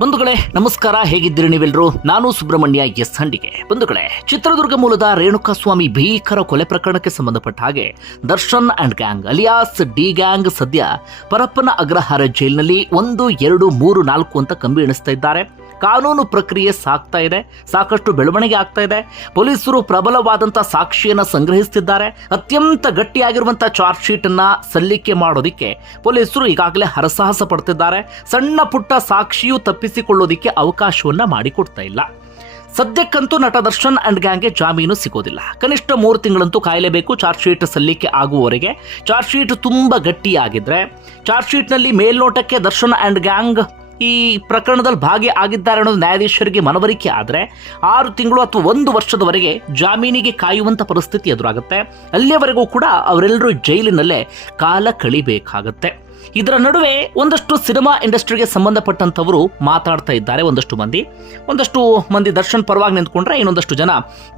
ಬಂಧುಗಳೇ ನಮಸ್ಕಾರ, ಹೇಗಿದ್ದೀರಿ ನೀವೆಲ್ಲರೂ? ನಾನು ಸುಬ್ರಹ್ಮಣ್ಯ ಎಸ್ ಹಂಡಿಗೆ. ಬಂಧುಗಳೇ, ಚಿತ್ರದುರ್ಗ ಮೂಲದ ರೇಣುಕಾಸ್ವಾಮಿ ಭೀಕರ ಕೊಲೆ ಪ್ರಕರಣಕ್ಕೆ ಸಂಬಂಧಪಟ್ಟ ಹಾಗೆ Darshan and gang alias D gang ಸದ್ಯ ಪರಪ್ಪನ ಅಗ್ರಹಾರ ಜೈಲಿನಲ್ಲಿ 1, 2, 3, 4 ಅಂತ ಕಂಬಿ ಎಣಿಸ್ತಾ ಇದ್ದಾರೆ. ಕಾನೂನು ಪ್ರಕ್ರಿಯೆ ಸಾಗ್ತಾ ಇದೆ, ಸಾಕಷ್ಟು ಬೆಳವಣಿಗೆ ಆಗ್ತಾ ಇದೆ. ಪೊಲೀಸರು ಪ್ರಬಲವಾದಂತಹ ಸಾಕ್ಷಿಯನ್ನ ಸಂಗ್ರಹಿಸುತ್ತಿದ್ದಾರೆ. ಅತ್ಯಂತ ಗಟ್ಟಿಯಾಗಿರುವಂತಹ ಚಾರ್ಜ್ ಶೀಟ್ ಅನ್ನ ಸಲ್ಲಿಕೆ ಮಾಡೋದಿಕ್ಕೆ ಪೊಲೀಸರು ಈಗಾಗಲೇ ಹರಸಾಹಸ ಪಡ್ತಿದ್ದಾರೆ. ಸಣ್ಣ ಪುಟ್ಟ ಸಾಕ್ಷಿಯು ತಪ್ಪಿಸಿಕೊಳ್ಳೋದಿಕ್ಕೆ ಅವಕಾಶವನ್ನ ಮಾಡಿಕೊಡ್ತಾ ಇಲ್ಲ. ಸದ್ಯಕ್ಕಂತೂ ನಟ ದರ್ಶನ್ ಅಂಡ್ ಗ್ಯಾಂಗ್ಗೆ ಜಾಮೀನು ಸಿಗೋದಿಲ್ಲ. ಕನಿಷ್ಠ 3 ತಿಂಗಳಂತೂ ಕಾಯಲೇಬೇಕು ಚಾರ್ಜ್ ಶೀಟ್ ಸಲ್ಲಿಕೆ ಆಗುವವರೆಗೆ. ಚಾರ್ಜ್ ಶೀಟ್ ತುಂಬಾ ಗಟ್ಟಿಯಾಗಿದ್ರೆ, ಚಾರ್ಜ್ ಶೀಟ್ನಲ್ಲಿ ಮೇಲ್ನೋಟಕ್ಕೆ ದರ್ಶನ್ ಅಂಡ್ ಗ್ಯಾಂಗ್ ಈ ಪ್ರಕರಣದಲ್ಲಿ ಭಾಗಿಯಾಗಿದ್ದಾರೆ ಅನ್ನೋದು ನ್ಯಾಯಾಧೀಶರಿಗೆ ಮನವರಿಕೆ ಆದರೆ 6 ತಿಂಗಳು ಅಥವಾ 1 ವರ್ಷದವರೆಗೆ ಜಾಮೀನಿಗೆ ಕಾಯುವಂತ ಪರಿಸ್ಥಿತಿ ಎದುರಾಗುತ್ತೆ. ಅಲ್ಲಿಯವರೆಗೂ ಕೂಡ ಅವರೆಲ್ಲರೂ ಜೈಲಿನಲ್ಲೇ ಕಾಲ ಕಳಿಬೇಕಾಗತ್ತೆ. ಇದರ ನಡುವೆ ಒಂದಷ್ಟು ಸಿನಿಮಾ ಇಂಡಸ್ಟ್ರಿಗೆ ಸಂಬಂಧಪಟ್ಟಂತವರು ಮಾತಾಡ್ತಾ ಇದ್ದಾರೆ. ಒಂದಷ್ಟು ಮಂದಿ ದರ್ಶನ್ ಪರವಾಗಿ ನಿಂತ್ಕೊಂಡ್ರೆ, ಇನ್ನೊಂದಷ್ಟು ಜನ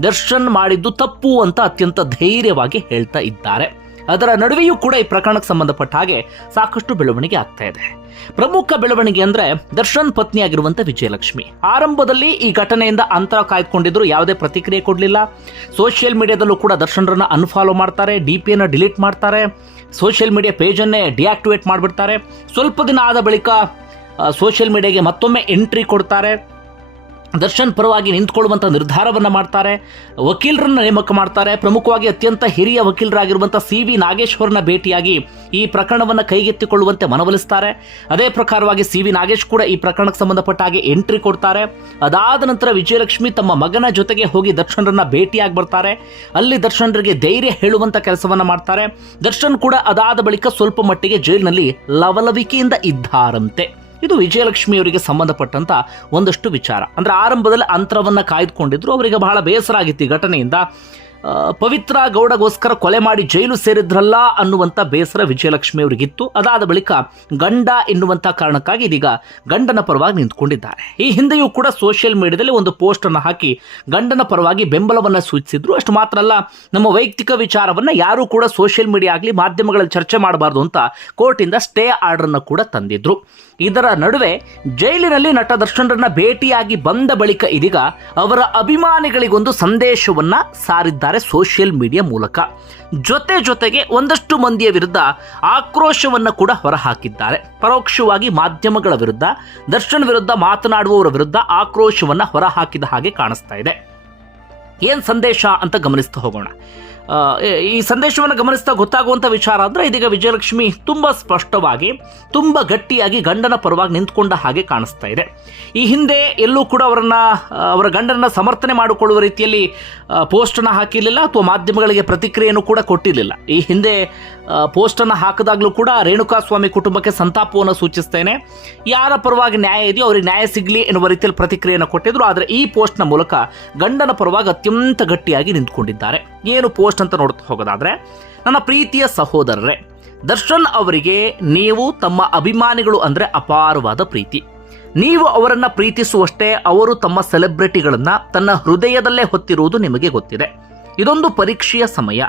ದರ್ಶನ್ ಮಾಡಿದ್ದು ತಪ್ಪು ಅಂತ ಅತ್ಯಂತ ಧೈರ್ಯವಾಗಿ ಹೇಳ್ತಾ ಇದ್ದಾರೆ. ಅದರ ನಡುವೆಯೂ ಕೂಡ ಈ ಪ್ರಕರಣಕ್ಕೆ ಸಂಬಂಧಪಟ್ಟ ಹಾಗೆ ಸಾಕಷ್ಟು ಬೆಳವಣಿಗೆ ಆಗ್ತಾ ಇದೆ. ಪ್ರಮುಖ ಬೆಳವಣಿಗೆ ಅಂದ್ರೆ ದರ್ಶನ್ ಪತ್ನಿಯಾಗಿರುವಂತ ವಿಜಯಲಕ್ಷ್ಮಿ. ಆರಂಭದಲ್ಲಿ ಈ ಘಟನೆಯಿಂದ ಅಂತರ ಕಾಯ್ದುಕೊಂಡಿದ್ರು, ಯಾವುದೇ ಪ್ರತಿಕ್ರಿಯೆ ಕೊಡಲಿಲ್ಲ. ಸೋಷಿಯಲ್ ಮೀಡಿಯಾದಲ್ಲೂ ಕೂಡ ದರ್ಶನ್ರನ್ನ ಅನ್ಫಾಲೋ ಮಾಡ್ತಾರೆ, ಡಿಪಿಯನ್ನು ಡಿಲೀಟ್ ಮಾಡ್ತಾರೆ, ಸೋಷಿಯಲ್ ಮೀಡಿಯಾ ಪೇಜನ್ನೇ ಡಿಆಕ್ಟಿವೇಟ್ ಮಾಡಿಬಿಡ್ತಾರೆ. ಸ್ವಲ್ಪ ದಿನ ಆದ ಬಳಿಕ ಸೋಷಿಯಲ್ ಮೀಡಿಯಾಗೆ ಮತ್ತೊಮ್ಮೆ ಎಂಟ್ರಿ ಕೊಡ್ತಾರೆ. ದರ್ಶನ್ ಪರವಾಗಿ ನಿಂತ್ಕೊಳ್ಳುವಂಥ ನಿರ್ಧಾರವನ್ನು ಮಾಡ್ತಾರೆ. ವಕೀಲರನ್ನ ನೇಮಕ ಮಾಡ್ತಾರೆ. ಪ್ರಮುಖವಾಗಿ ಅತ್ಯಂತ ಹಿರಿಯ ವಕೀಲರಾಗಿರುವಂಥ CV ನಾಗೇಶ್ ಅವರನ್ನ ಭೇಟಿಯಾಗಿ ಈ ಪ್ರಕರಣವನ್ನು ಕೈಗೆತ್ತಿಕೊಳ್ಳುವಂತೆ ಮನವೊಲಿಸ್ತಾರೆ. ಅದೇ ಪ್ರಕಾರವಾಗಿ CV ನಾಗೇಶ್ ಕೂಡ ಈ ಪ್ರಕರಣಕ್ಕೆ ಸಂಬಂಧಪಟ್ಟ ಹಾಗೆ ಎಂಟ್ರಿ ಕೊಡ್ತಾರೆ. ಅದಾದ ನಂತರ ವಿಜಯಲಕ್ಷ್ಮಿ ತಮ್ಮ ಮಗನ ಜೊತೆಗೆ ಹೋಗಿ ದರ್ಶನ್ರನ್ನ ಭೇಟಿಯಾಗಿ ಬರ್ತಾರೆ. ಅಲ್ಲಿ ದರ್ಶನ್ರಿಗೆ ಧೈರ್ಯ ಹೇಳುವಂತ ಕೆಲಸವನ್ನ ಮಾಡ್ತಾರೆ. ದರ್ಶನ್ ಕೂಡ ಅದಾದ ಬಳಿಕ ಸ್ವಲ್ಪ ಮಟ್ಟಿಗೆ ಜೈಲಿನಲ್ಲಿ ಲವಲವಿಕೆಯಿಂದ ಇದ್ದಾರಂತೆ. ಇದು ವಿಜಯಲಕ್ಷ್ಮಿ ಅವರಿಗೆ ಸಂಬಂಧಪಟ್ಟಂತ ಒಂದಷ್ಟು ವಿಚಾರ. ಅಂದ್ರೆ ಆರಂಭದಲ್ಲಿ ಅಂತರವನ್ನ ಕಾಯ್ದುಕೊಂಡಿದ್ರು, ಅವರಿಗೆ ಬಹಳ ಬೇಸರ ಆಗಿತ್ತು ಈ ಘಟನೆಯಿಂದ. ಪವಿತ್ರ ಗೌಡಗೋಸ್ಕರ ಕೊಲೆ ಮಾಡಿ ಜೈಲು ಸೇರಿದ್ರಲ್ಲ ಅನ್ನುವಂಥ ಬೇಸರ ವಿಜಯಲಕ್ಷ್ಮಿ ಅವರಿಗಿತ್ತು. ಅದಾದ ಬಳಿಕ ಗಂಡ ಎನ್ನುವಂಥ ಕಾರಣಕ್ಕಾಗಿ ಇದೀಗ ಗಂಡನ ಪರವಾಗಿ ನಿಂತ್ಕೊಂಡಿದ್ದಾರೆ. ಈ ಹಿಂದೆಯೂ ಕೂಡ ಸೋಷಿಯಲ್ ಮೀಡಿಯಾದಲ್ಲಿ ಒಂದು ಪೋಸ್ಟ್ ಅನ್ನು ಹಾಕಿ ಗಂಡನ ಪರವಾಗಿ ಬೆಂಬಲವನ್ನು ಸೂಚಿಸಿದ್ರು. ಅಷ್ಟು ಮಾತ್ರ ಅಲ್ಲ, ನಮ್ಮ ವೈಯಕ್ತಿಕ ವಿಚಾರವನ್ನ ಯಾರೂ ಕೂಡ ಸೋಷಿಯಲ್ ಮೀಡಿಯಾ ಆಗಲಿ ಮಾಧ್ಯಮಗಳಲ್ಲಿ ಚರ್ಚೆ ಮಾಡಬಾರ್ದು ಅಂತ ಕೋರ್ಟಿಂದ ಸ್ಟೇ ಆರ್ಡರ್ ಅನ್ನು ಕೂಡ ತಂದಿದ್ರು. ಇದರ ನಡುವೆ ಜೈಲಿನಲ್ಲಿ ನಟ ದರ್ಶನ್ರನ್ನ ಭೇಟಿಯಾಗಿ ಬಂದ ಬಳಿಕ ಇದೀಗ ಅವರ ಅಭಿಮಾನಿಗಳಿಗೊಂದು ಸಂದೇಶವನ್ನ ಸಾರಿದ್ದಾರೆ ಸೋಷಿಯಲ್ ಮೀಡಿಯಾ ಮೂಲಕ. ಜೊತೆಗೆ ಒಂದಷ್ಟು ಮಂದಿಯ ವಿರುದ್ಧ ಆಕ್ರೋಶವನ್ನ ಕೂಡ ಹೊರಹಾಕಿದ್ದಾರೆ. ಪರೋಕ್ಷವಾಗಿ ಮಾಧ್ಯಮಗಳ ವಿರುದ್ಧ, ದರ್ಶನ್ ವಿರುದ್ಧ ಮಾತನಾಡುವವರ ವಿರುದ್ಧ ಆಕ್ರೋಶವನ್ನ ಹೊರಹಾಕಿದ ಹಾಗೆ ಕಾಣಿಸ್ತಾ ಇದೆ. ಏನ್ ಸಂದೇಶ ಅಂತ ಗಮನಿಸ್ತಾ ಹೋಗೋಣ. ಈ ಸಂದೇಶವನ್ನು ಗಮನಿಸ್ತಾ ಗೊತ್ತಾಗುವಂಥ ವಿಚಾರ ಅಂದರೆ, ಇದೀಗ ವಿಜಯಲಕ್ಷ್ಮಿ ತುಂಬ ಸ್ಪಷ್ಟವಾಗಿ, ತುಂಬ ಗಟ್ಟಿಯಾಗಿ ಗಂಡನ ಪರವಾಗಿ ನಿಂತ್ಕೊಂಡ ಹಾಗೆ ಕಾಣಿಸ್ತಾ ಇದೆ. ಈ ಹಿಂದೆ ಎಲ್ಲೂ ಕೂಡ ಅವರ ಗಂಡನ ಸಮರ್ಥನೆ ಮಾಡಿಕೊಳ್ಳುವ ರೀತಿಯಲ್ಲಿ ಪೋಸ್ಟನ್ನು ಹಾಕಿರಲಿಲ್ಲ ಅಥವಾ ಮಾಧ್ಯಮಗಳಿಗೆ ಪ್ರತಿಕ್ರಿಯೆಯನ್ನು ಕೂಡ ಕೊಟ್ಟಿರಲಿಲ್ಲ. ಈ ಹಿಂದೆ ಪೋಸ್ಟನ್ನು ಹಾಕಿದಾಗಲೂ ಕೂಡ ರೇಣುಕಾಸ್ವಾಮಿ ಕುಟುಂಬಕ್ಕೆ ಸಂತಾಪವನ್ನು ಸೂಚಿಸ್ತೇನೆ, ಯಾರ ಪರವಾಗಿ ನ್ಯಾಯ ಇದೆಯೋ ಅವರಿಗೆ ನ್ಯಾಯ ಸಿಗಲಿ ಎನ್ನುವ ರೀತಿಯಲ್ಲಿ ಪ್ರತಿಕ್ರಿಯೆಯನ್ನು ಕೊಟ್ಟಿದ್ರು. ಆದರೆ ಈ ಪೋಸ್ಟ್ನ ಮೂಲಕ ಗಂಡನ ಪರವಾಗಿ ಅತ್ಯಂತ ಗಟ್ಟಿಯಾಗಿ ನಿಂತ್ಕೊಂಡಿದ್ದಾರೆ. ಏನು ಪೋಸ್ಟ್ ಅಂತ ನೋಡ್ತಾ ಹೋಗೋದಾದ್ರೆ, ನನ್ನ ಪ್ರೀತಿಯ ಸಹೋದರರೇ, ದರ್ಶನ್ ಅವರಿಗೆ ನೀವು ತಮ್ಮ ಅಭಿಮಾನಿಗಳು ಅಂದ್ರೆ ಅಪಾರವಾದ ಪ್ರೀತಿ. ನೀವು ಅವರನ್ನ ಪ್ರೀತಿಸುವಷ್ಟೇ ಅವರು ತಮ್ಮ ಸೆಲೆಬ್ರಿಟಿಗಳನ್ನ ತನ್ನ ಹೃದಯದಲ್ಲೇ ಹೊತ್ತಿರುವುದು ನಿಮಗೆ ಗೊತ್ತಿದೆ. ಇದೊಂದು ಪರೀಕ್ಷೆಯ ಸಮಯ.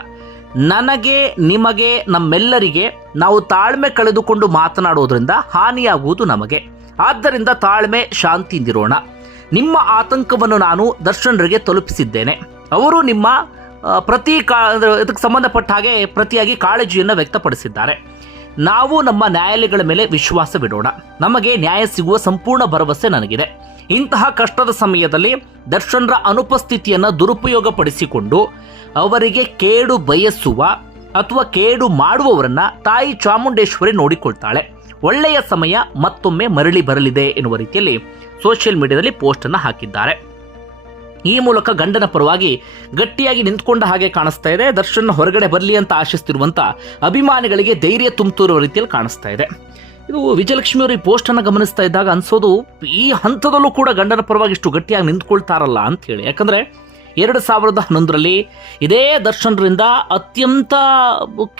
ನನಗೆ, ನಿಮಗೆ, ನಮ್ಮೆಲ್ಲರಿಗೆ ನಾವು ತಾಳ್ಮೆ ಕಳೆದುಕೊಂಡು ಮಾತನಾಡೋದ್ರಿಂದ ಹಾನಿಯಾಗುವುದು ನಮಗೆ. ಆದ್ದರಿಂದ ತಾಳ್ಮೆ, ಶಾಂತಿಯಿಂದಿರೋಣ. ನಿಮ್ಮ ಆತಂಕವನ್ನು ನಾನು ದರ್ಶನ್ರಿಗೆ ತಲುಪಿಸಿದ್ದೇನೆ. ಅವರು ನಿಮ್ಮ ಇದಕ್ಕೆ ಸಂಬಂಧಪಟ್ಟ ಹಾಗೆ ಪ್ರತಿಯಾಗಿ ಕಾಳಜಿಯನ್ನು ವ್ಯಕ್ತಪಡಿಸಿದ್ದಾರೆ. ನಾವು ನಮ್ಮ ನ್ಯಾಯಾಲಯಗಳ ಮೇಲೆ ವಿಶ್ವಾಸವಿಡೋಣ. ನಮಗೆ ನ್ಯಾಯ ಸಿಗುವ ಸಂಪೂರ್ಣ ಭರವಸೆ ನನಗಿದೆ. ಇಂತಹ ಕಷ್ಟದ ಸಮಯದಲ್ಲಿ ದರ್ಶನ್ರ ಅನುಪಸ್ಥಿತಿಯನ್ನು ದುರುಪಯೋಗಪಡಿಸಿಕೊಂಡು ಅವರಿಗೆ ಕೇಡು ಬಯಸುವ ಅಥವಾ ಕೇಡು ಮಾಡುವವರನ್ನ ತಾಯಿ ಚಾಮುಂಡೇಶ್ವರಿ ನೋಡಿಕೊಳ್ತಾಳೆ. ಒಳ್ಳೆಯ ಸಮಯ ಮತ್ತೊಮ್ಮೆ ಮರಳಿ ಬರಲಿದೆ ಎನ್ನುವ ರೀತಿಯಲ್ಲಿ ಸೋಷಿಯಲ್ ಮೀಡಿಯಾದಲ್ಲಿ ಪೋಸ್ಟ್ ಅನ್ನು ಹಾಕಿದ್ದಾರೆ. ಈ ಮೂಲಕ ಗಂಡನ ಪರವಾಗಿ ಗಟ್ಟಿಯಾಗಿ ನಿಂತ್ಕೊಂಡ ಹಾಗೆ ಕಾಣಿಸ್ತಾ ಇದೆ. ದರ್ಶನ್ ಹೊರಗಡೆ ಬರಲಿ ಅಂತ ಆಶಿಸ್ತಿರುವಂತ ಅಭಿಮಾನಿಗಳಿಗೆ ಧೈರ್ಯ ತುಂಬಿರುವ ರೀತಿಯಲ್ಲಿ ಕಾಣಿಸ್ತಾ ಇದೆ. ಇದು ವಿಜಯಲಕ್ಷ್ಮಿ ಅವರು ಈ ಪೋಸ್ಟ್ ಅನ್ನು ಗಮನಿಸ್ತಾ ಇದ್ದಾಗ ಅನ್ಸೋದು, ಈ ಹಂತದಲ್ಲೂ ಕೂಡ ಗಂಡನ ಪರವಾಗಿ ಇಷ್ಟು ಗಟ್ಟಿಯಾಗಿ ನಿಂತ್ಕೊಳ್ತಾರಲ್ಲ ಅಂತ ಹೇಳಿ. ಯಾಕಂದ್ರೆ 2011ರಲ್ಲಿ ಇದೇ ದರ್ಶನ್ರಿಂದ ಅತ್ಯಂತ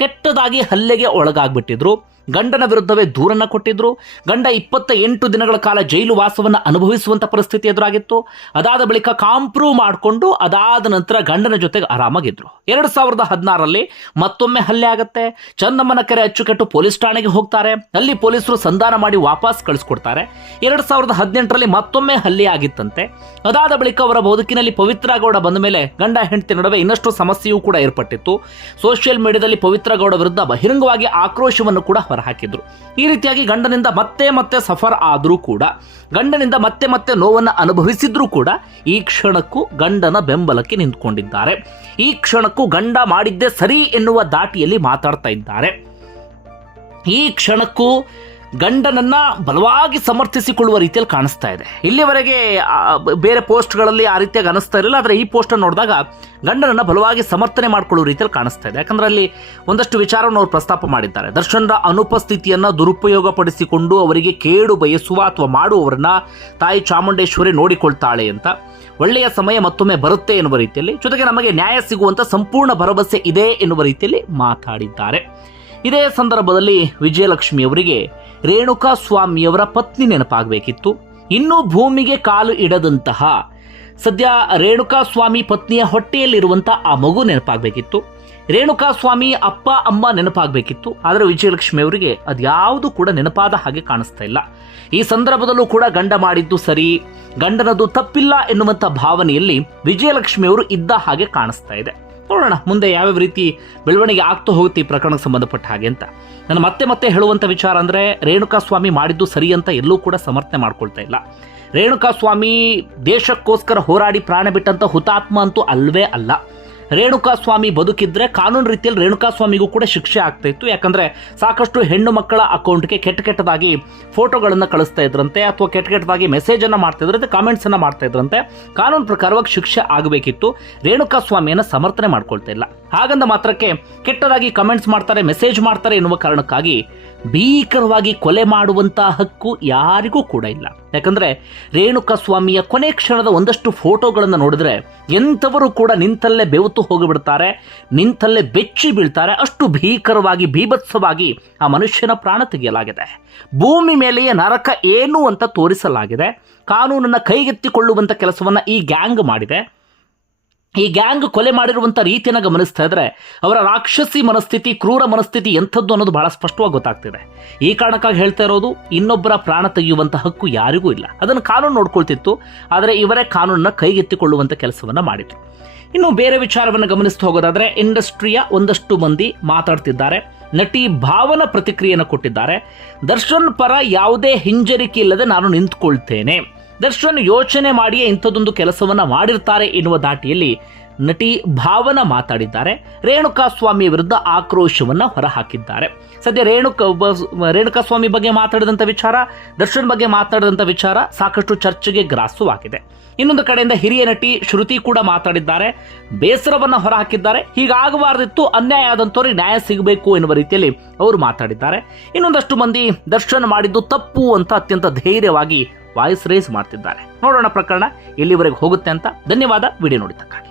ಕೆಟ್ಟದಾಗಿ ಹಲ್ಲೆಗೆ ಒಳಗಾಗ್ಬಿಟ್ಟಿದ್ರು. ಗಂಡನ ವಿರುದ್ಧವೇ ದೂರನ್ನ ಕೊಟ್ಟಿದ್ರು. ಗಂಡ 28 ದಿನಗಳ ಕಾಲ ಜೈಲು ವಾಸವನ್ನು ಅನುಭವಿಸುವಂತ ಪರಿಸ್ಥಿತಿ ಎದುರಾಗಿತ್ತು. ಅದಾದ ಬಳಿಕ ಕಾಂಪ್ರೂವ್ ಮಾಡಿಕೊಂಡು ಅದಾದ ನಂತರ ಗಂಡನ ಜೊತೆಗೆ ಆರಾಮಾಗಿದ್ರು. 2016ರಲ್ಲಿ ಮತ್ತೊಮ್ಮೆ ಹಲ್ಲೆ ಆಗತ್ತೆ. ಚನ್ನಮ್ಮನ ಕೆರೆ ಅಚ್ಚುಕಟ್ಟು ಪೊಲೀಸ್ ಠಾಣೆಗೆ ಹೋಗ್ತಾರೆ. ಅಲ್ಲಿ ಪೊಲೀಸರು ಸಂಧಾನ ಮಾಡಿ ವಾಪಸ್ ಕಳಿಸ್ಕೊಡ್ತಾರೆ. 2018ರಲ್ಲಿ ಮತ್ತೊಮ್ಮೆ ಹಲ್ಲೆ ಆಗಿತ್ತಂತೆ. ಅದಾದ ಬಳಿಕ ಅವರ ಬದುಕಿನಲ್ಲಿ ಪವಿತ್ರ ಗೌಡ ಬಂದ ಮೇಲೆ ಗಂಡ ಹೆಂಡತಿ ನಡುವೆ ಇನ್ನಷ್ಟು ಸಮಸ್ಯೆಯೂ ಕೂಡ ಏರ್ಪಟ್ಟಿತ್ತು. ಸೋಷಿಯಲ್ ಮೀಡಿಯಾದಲ್ಲಿ ಪವಿತ್ರ ಗೌಡ ವಿರುದ್ಧ ಬಹಿರಂಗವಾಗಿ ಆಕ್ರೋಶವನ್ನು ಕೂಡ ಹೊರಹಾಕಿದ್ರು. ಈ ರೀತಿಯಾಗಿ ಗಂಡನಿಂದ ಮತ್ತೆ ಮತ್ತೆ ಸಫರ್ ಆದರೂ ಕೂಡ, ಗಂಡನಿಂದ ಮತ್ತೆ ಮತ್ತೆ ನೋವನ್ನು ಅನುಭವಿಸಿದ್ರೂ ಕೂಡ ಈ ಕ್ಷಣಕ್ಕೂ ಗಂಡನ ಬೆಂಬಲಕ್ಕೆ ನಿಂತ್ಕೊಂಡಿದ್ದಾರೆ. ಈ ಕ್ಷಣಕ್ಕೂ ಗಂಡ ಮಾಡಿದ್ದೇ ಸರಿ ಎನ್ನುವ ದಾಟಿಯಲ್ಲಿ ಮಾತಾಡ್ತಾ ಇದ್ದಾರೆ. ಈ ಕ್ಷಣಕ್ಕೂ ಗಂಡನನ್ನ ಬಲವಾಗಿ ಸಮರ್ಥಿಸಿಕೊಳ್ಳುವ ರೀತಿಯಲ್ಲಿ ಕಾಣಿಸ್ತಾ ಇದೆ. ಇಲ್ಲಿವರೆಗೆ ಬೇರೆ ಪೋಸ್ಟ್ಗಳಲ್ಲಿ ಆ ರೀತಿಯಾಗಿ ಅನಿಸ್ತಾ ಇರಲಿಲ್ಲ. ಆದರೆ ಈ ಪೋಸ್ಟನ್ನು ನೋಡಿದಾಗ ಗಂಡನನ್ನ ಬಲವಾಗಿ ಸಮರ್ಥನೆ ಮಾಡಿಕೊಳ್ಳುವ ರೀತಿಯಲ್ಲಿ ಕಾಣಿಸ್ತಾ ಇದೆ. ಯಾಕಂದ್ರೆ ಅಲ್ಲಿ ಒಂದಷ್ಟು ವಿಚಾರವನ್ನು ಅವರು ಪ್ರಸ್ತಾಪ ಮಾಡಿದ್ದಾರೆ. ದರ್ಶನ್ರ ಅನುಪಸ್ಥಿತಿಯನ್ನ ದುರುಪಯೋಗ ಪಡಿಸಿಕೊಂಡು ಅವರಿಗೆ ಕೇಡು ಬಯಸುವ ಅಥವಾ ಮಾಡುವವರನ್ನ ತಾಯಿ ಚಾಮುಂಡೇಶ್ವರಿ ನೋಡಿಕೊಳ್ತಾಳೆ ಅಂತ. ಒಳ್ಳೆಯ ಸಮಯ ಮತ್ತೊಮ್ಮೆ ಬರುತ್ತೆ ಎನ್ನುವ ರೀತಿಯಲ್ಲಿ, ಜೊತೆಗೆ ನಮಗೆ ನ್ಯಾಯ ಸಿಗುವಂತ ಸಂಪೂರ್ಣ ಭರವಸೆ ಇದೆ ಎನ್ನುವ ರೀತಿಯಲ್ಲಿ ಮಾತಾಡಿದ್ದಾರೆ. ಇದೇ ಸಂದರ್ಭದಲ್ಲಿ ವಿಜಯಲಕ್ಷ್ಮಿ ಅವರಿಗೆ ರೇಣುಕಾ ಸ್ವಾಮಿಯವರ ಪತ್ನಿ ನೆನಪಾಗಬೇಕಿತ್ತು. ಇನ್ನೂ ಭೂಮಿಗೆ ಕಾಲು ಇಡದಂತಹ ಸದ್ಯ ರೇಣುಕಾ ಸ್ವಾಮಿ ಪತ್ನಿಯ ಹೊಟ್ಟೆಯಲ್ಲಿರುವಂತಹ ಆ ಮಗು ನೆನಪಾಗಬೇಕಿತ್ತು. ರೇಣುಕಾ ಸ್ವಾಮಿ ಅಪ್ಪ ಅಮ್ಮ ನೆನಪಾಗಬೇಕಿತ್ತು. ಆದರೆ ವಿಜಯಲಕ್ಷ್ಮಿ ಅವರಿಗೆ ಅದ್ಯಾವುದು ಕೂಡ ನೆನಪಾದ ಹಾಗೆ ಕಾಣಿಸ್ತಾ ಇಲ್ಲ. ಈ ಸಂದರ್ಭದಲ್ಲೂ ಕೂಡ ಗಂಡ ಮಾಡಿದ್ದು ಸರಿ, ಗಂಡನದು ತಪ್ಪಿಲ್ಲ ಎನ್ನುವಂಥ ಭಾವನೆಯಲ್ಲಿ ವಿಜಯಲಕ್ಷ್ಮಿ ಅವರು ಇದ್ದ ಹಾಗೆ ಕಾಣಿಸ್ತಾ ಇದೆ. ನೋಡೋಣ ಮುಂದೆ ಯಾವ್ಯಾವ ರೀತಿ ಬೆಳವಣಿಗೆ ಆಗ್ತಾ ಹೋಗುತ್ತೆ ಈ ಪ್ರಕರಣಕ್ಕೆ ಸಂಬಂಧಪಟ್ಟ ಹಾಗೆ ಅಂತ. ನಾನು ಮತ್ತೆ ಹೇಳುವಂಥ ವಿಚಾರ ಅಂದರೆ, ರೇಣುಕಾ ಸ್ವಾಮಿ ಮಾಡಿದ್ದು ಸರಿ ಅಂತ ಎಲ್ಲೂ ಕೂಡ ಸಮರ್ಥನೆ ಮಾಡ್ಕೊಳ್ತಾ ಇಲ್ಲ. ರೇಣುಕಾ ಸ್ವಾಮಿ ದೇಶಕ್ಕೋಸ್ಕರ ಹೋರಾಡಿ ಪ್ರಾಣ ಬಿಟ್ಟಂತ ಹುತಾತ್ಮ ಅಂತೂ ಅಲ್ವೇ ಅಲ್ಲ. ರೇಣುಕಾ ಸ್ವಾಮಿ ಬದುಕಿದ್ರೆ ಕಾನೂನು ರೀತಿಯಲ್ಲಿ ರೇಣುಕಾ ಸ್ವಾಮಿಗೂ ಕೂಡ ಶಿಕ್ಷೆ ಆಗ್ತಾ ಇತ್ತು. ಯಾಕಂದ್ರೆ ಸಾಕಷ್ಟು ಹೆಣ್ಣು ಮಕ್ಕಳ ಅಕೌಂಟ್ಗೆ ಕೆಟ್ಟದಾಗಿ ಫೋಟೋಗಳನ್ನು ಕಳಿಸ್ತಾ ಇದ್ರಂತೆ, ಅಥವಾ ಕೆಟ್ಟದಾಗಿ ಮೆಸೇಜ್ ಅನ್ನ ಮಾಡ್ತಾ ಇದ್ರಂತೆ, ಕಾಮೆಂಟ್ಸ್ ಅನ್ನ ಮಾಡ್ತಾ ಇದ್ರಂತೆ. ಕಾನೂನು ಪ್ರಕಾರವಾಗಿ ಶಿಕ್ಷೆ ಆಗಬೇಕಿತ್ತು. ರೇಣುಕಾ ಸ್ವಾಮಿಯನ್ನ ಸಮರ್ಥನೆ ಮಾಡ್ಕೊಳ್ತಾ ಇಲ್ಲ. ಹಾಗಂದ ಮಾತ್ರಕ್ಕೆ ಕೆಟ್ಟದಾಗಿ ಕಮೆಂಟ್ಸ್ ಮಾಡ್ತಾರೆ, ಮೆಸೇಜ್ ಮಾಡ್ತಾರೆ ಎನ್ನುವ ಕಾರಣಕ್ಕಾಗಿ ಭೀಕರವಾಗಿ ಕೊಲೆ ಮಾಡುವಂತಹ ಹಕ್ಕು ಯಾರಿಗೂ ಕೂಡ ಇಲ್ಲ. ಯಾಕಂದ್ರೆ ರೇಣುಕಾ ಸ್ವಾಮಿಯ ಕೊನೆ ಕ್ಷಣದ ಒಂದಷ್ಟು ಫೋಟೋಗಳನ್ನು ನೋಡಿದ್ರೆ ಎಂಥವರು ಕೂಡ ನಿಂತಲ್ಲೇ ಬೆವತು ಹೋಗಿಬಿಡ್ತಾರೆ, ನಿಂತಲ್ಲೇ ಬೆಚ್ಚಿ ಬೀಳ್ತಾರೆ. ಅಷ್ಟು ಭೀಕರವಾಗಿ ಭೀಭತ್ಸವಾಗಿ ಆ ಮನುಷ್ಯನ ಪ್ರಾಣ ತೆಗೆಯಲಾಗಿದೆ. ಭೂಮಿ ಮೇಲೆಯೇ ನರಕ ಏನು ಅಂತ ತೋರಿಸಲಾಗಿದೆ. ಕಾನೂನನ್ನ ಕೈಗೆತ್ತಿಕೊಳ್ಳುವಂತ ಕೆಲಸವನ್ನ ಈ ಗ್ಯಾಂಗ್ ಮಾಡಿದೆ. ಈ ಗ್ಯಾಂಗ್ ಕೊಲೆ ಮಾಡಿರುವಂಥ ರೀತಿಯನ್ನು ಗಮನಿಸ್ತಾ ಇದ್ರೆ ಅವರ ರಾಕ್ಷಸಿ ಮನಸ್ಥಿತಿ, ಕ್ರೂರ ಮನಸ್ಥಿತಿ ಎಂಥದ್ದು ಅನ್ನೋದು ಬಹಳ ಸ್ಪಷ್ಟವಾಗಿ ಗೊತ್ತಾಗ್ತಿದೆ. ಈ ಕಾರಣಕ್ಕಾಗಿ ಹೇಳ್ತಾ ಇರೋದು, ಇನ್ನೊಬ್ಬರ ಪ್ರಾಣ ತೆಗೆಯುವಂಥ ಹಕ್ಕು ಯಾರಿಗೂ ಇಲ್ಲ. ಅದನ್ನು ಕಾನೂನು ನೋಡ್ಕೊಳ್ತಿತ್ತು. ಆದರೆ ಇವರೇ ಕಾನೂನನ್ನ ಕೈಗೆತ್ತಿಕೊಳ್ಳುವಂಥ ಕೆಲಸವನ್ನ ಮಾಡಿದ್ರು. ಇನ್ನು ಬೇರೆ ವಿಚಾರವನ್ನು ಗಮನಿಸ್ತಾ ಹೋಗೋದಾದ್ರೆ, ಇಂಡಸ್ಟ್ರಿಯ ಒಂದಷ್ಟು ಮಂದಿ ಮಾತಾಡ್ತಿದ್ದಾರೆ. ನಟಿ ಭಾವನ ಪ್ರತಿಕ್ರಿಯೆಯನ್ನು ಕೊಟ್ಟಿದ್ದಾರೆ. ದರ್ಶನ್ ಪರ ಯಾವುದೇ ಹಿಂಜರಿಕೆ ಇಲ್ಲದೆ ನಾನು ನಿಂತ್ಕೊಳ್ತೇನೆ, ದರ್ಶನ್ ಯೋಚನೆ ಮಾಡಿಯೇ ಇಂಥದ್ದೊಂದು ಕೆಲಸವನ್ನ ಮಾಡಿರ್ತಾರೆ ಎನ್ನುವ ದಾಟಿಯಲ್ಲಿ ನಟಿ ಭಾವನ ಮಾತಾಡಿದ್ದಾರೆ. ರೇಣುಕಾ ಸ್ವಾಮಿ ವಿರುದ್ಧ ಆಕ್ರೋಶವನ್ನ ಹೊರಹಾಕಿದ್ದಾರೆ. ಸದ್ಯ ರೇಣುಕಾ ಸ್ವಾಮಿ ಬಗ್ಗೆ ಮಾತಾಡಿದಂಥ ವಿಚಾರ, ದರ್ಶನ್ ಬಗ್ಗೆ ಮಾತಾಡಿದಂಥ ವಿಚಾರ ಸಾಕಷ್ಟು ಚರ್ಚೆಗೆ ಗ್ರಾಸವಾಗಿದೆ. ಇನ್ನೊಂದು ಕಡೆಯಿಂದ ಹಿರಿಯ ನಟಿ ಶ್ರುತಿ ಕೂಡ ಮಾತಾಡಿದ್ದಾರೆ, ಬೇಸರವನ್ನ ಹೊರಹಾಕಿದ್ದಾರೆ. ಹೀಗಾಗಬಾರ್ದಿತ್ತು, ಅನ್ಯಾಯ ಆದಂತವ್ರಿಗೆ ನ್ಯಾಯ ಸಿಗಬೇಕು ಎನ್ನುವ ರೀತಿಯಲ್ಲಿ ಅವರು ಮಾತಾಡಿದ್ದಾರೆ. ಇನ್ನೊಂದಷ್ಟು ಮಂದಿ ದರ್ಶನ್ ಮಾಡಿದ್ದು ತಪ್ಪು ಅಂತ ಅತ್ಯಂತ ಧೈರ್ಯವಾಗಿ ವಾಯ್ಸ್ ರೇಸ್ ಮಾಡ್ತಿದ್ದಾರೆ. ನೋಡೋಣ ಪ್ರಕರಣ ಎಲ್ಲಿವರೆಗೆ ಹೋಗುತ್ತೆ ಅಂತ. ಧನ್ಯವಾದ ವಿಡಿಯೋ ನೋಡಿದ್ದಕ್ಕಾಗಿ.